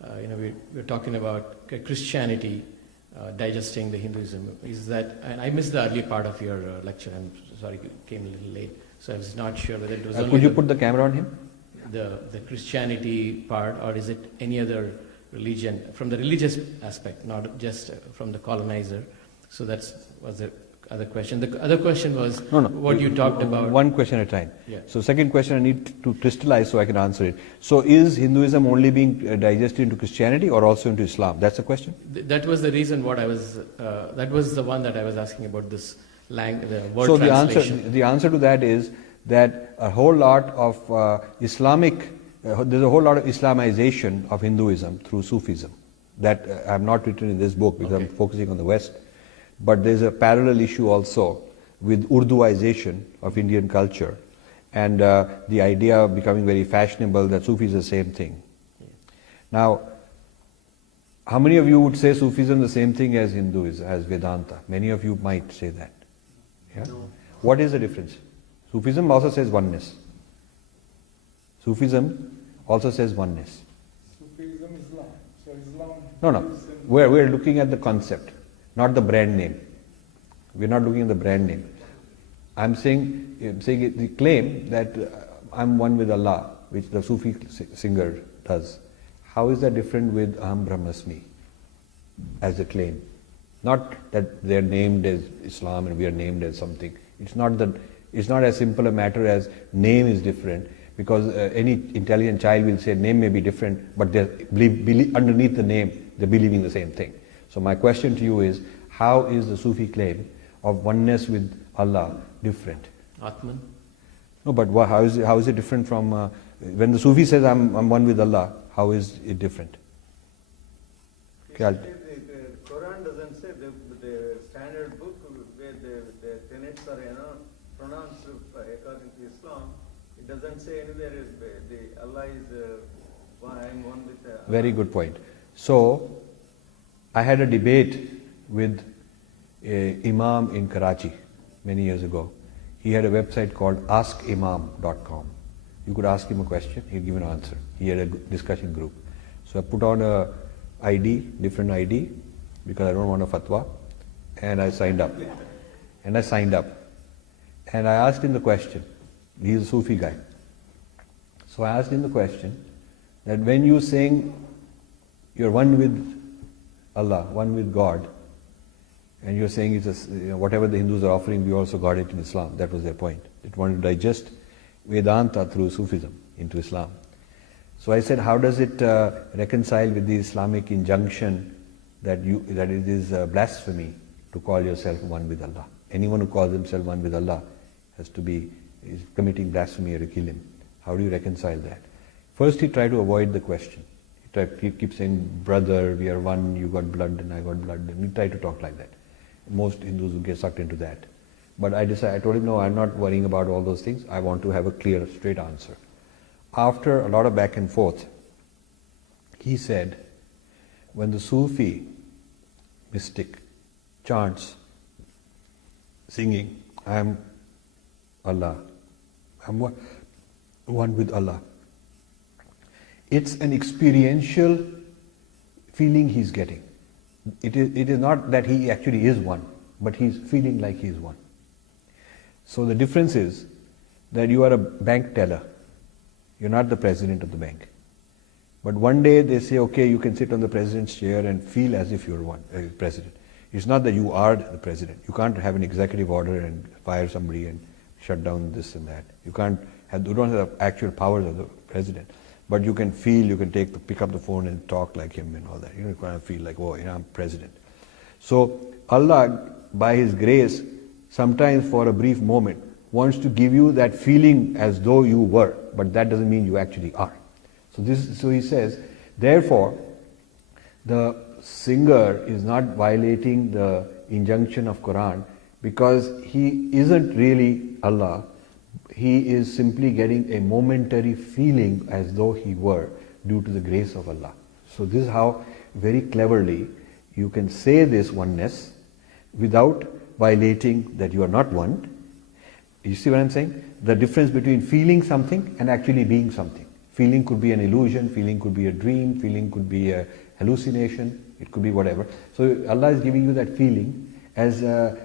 we're talking about Christianity digesting the Hinduism. Is that, and I missed the early part of your lecture. I'm sorry, it came a little late, so I was not sure whether it was only could you put the camera on him? The Christianity part, or is it any other religion from the religious aspect, not just from the colonizer? So that was the other question. The other question was what you talked about. One question at a time. Yeah. So second question I need to crystallize so I can answer it. So is Hinduism only being digested into Christianity or also into Islam? That's the question? That was the reason what I was, that was the one that I was asking about, this the word so translation. the answer to that is that a whole lot of Islamic, there's a whole lot of Islamization of Hinduism through Sufism that I have not written in this book because I'm focusing on the West. But there's a parallel issue also with Urduization of Indian culture and the idea of becoming very fashionable that Sufi is the same thing. Now, how many of you would say Sufism is the same thing as Hinduism, as Vedanta? Many of you might say that. Yeah? No. What is the difference? Sufism also says oneness. Sufism also says oneness. Sufism, Islam. So Islam. No. We're looking at the concept, not the brand name. We're not looking at the brand name. I'm saying the claim that I'm one with Allah, which the Sufi singer does. How is that different with Aham Brahmasmi as a claim? Not that they're named as Islam and we are named as something. It's not as simple a matter as name is different, because any intelligent child will say name may be different, but they're underneath the name they're believing the same thing. So my question to you is, how is the Sufi claim of oneness with Allah different? Atman? No, but how is it different from when the Sufi says I'm one with Allah? How is it different? The Quran doesn't say the standard book where the tenets are pronounced according to Islam. It doesn't say anywhere the Allah is I'm one with Allah. Very good point. So I had a debate with an Imam in Karachi many years ago. He had a website called askimam.com. You could ask him a question, he'd give an answer. He had a discussion group. So I put on a different ID, because I don't want a fatwa, and I signed up. And I asked him the question. He's a Sufi guy. So I asked him the question that when you saying you're one with Allah, one with God, and you're saying it's whatever the Hindus are offering, we also got it in Islam. That was their point. They wanted to digest Vedanta through Sufism into Islam. So I said, how does it reconcile with the Islamic injunction that it is blasphemy to call yourself one with Allah? Anyone who calls himself one with Allah is committing blasphemy, or to kill him. How do you reconcile that? First he tried to avoid the question. He keeps saying, brother, we are one, you got blood and I got blood. And he tried to talk like that. Most Hindus will get sucked into that. But I told him, no, I'm not worrying about all those things. I want to have a clear, straight answer. After a lot of back and forth, he said, when the Sufi mystic chants, singing, I am Allah, I'm one with Allah, it's an experiential feeling he's getting. It is not that he actually is one, but he's feeling like he's one. So the difference is that you are a bank teller. You're not the president of the bank. But one day they say, okay, you can sit on the president's chair and feel as if you're president. It's not that you are the president. You can't have an executive order and fire somebody and shut down this and that. You don't have the actual powers of the president. But you can feel, you can pick up the phone and talk like him and all that. You kind of feel like, oh, I'm president. So Allah, by His grace, sometimes for a brief moment, wants to give you that feeling as though you were, but that doesn't mean you actually are. So he says, therefore, the singer is not violating the injunction of Quran because he isn't really Allah. He is simply getting a momentary feeling as though he were, due to the grace of Allah. So this is how very cleverly you can say this oneness without violating that you are not one. You see what I'm saying? The difference between feeling something and actually being something. Feeling could be an illusion, feeling could be a dream, feeling could be a hallucination, it could be whatever. So Allah is giving you that feeling as a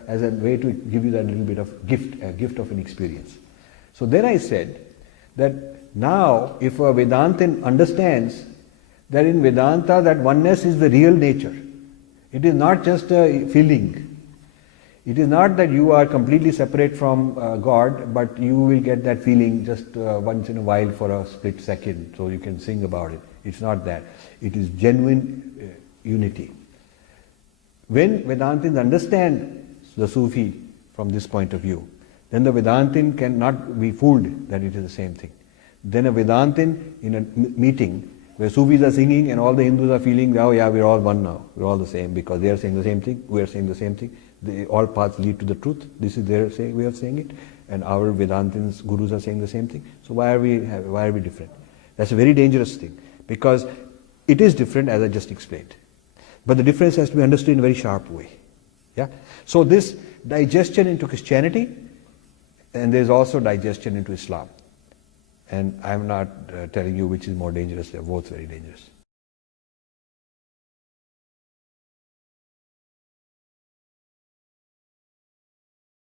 way to give you that little bit of gift, a gift of an experience. So then I said that now if a Vedantin understands that in Vedanta that oneness is the real nature, it is not just a feeling. It is not that you are completely separate from God, but you will get that feeling just once in a while for a split second, so you can sing about it. It's not that. It is genuine unity. When Vedantins understand the Sufi from this point of view, then the Vedantin cannot be fooled that it is the same thing. Then a Vedantin in a meeting where Sufis are singing and all the Hindus are feeling, oh yeah, we're all one now, we're all the same because they are saying the same thing, we are saying the same thing. All paths lead to the truth. This is their way of saying it, and our Vedantins, gurus are saying the same thing. So why are we different? That's a very dangerous thing because it is different, as I just explained. But the difference has to be understood in a very sharp way. Yeah. So this digestion into Christianity, and there's also digestion into Islam. And I'm not telling you which is more dangerous. They're both very dangerous.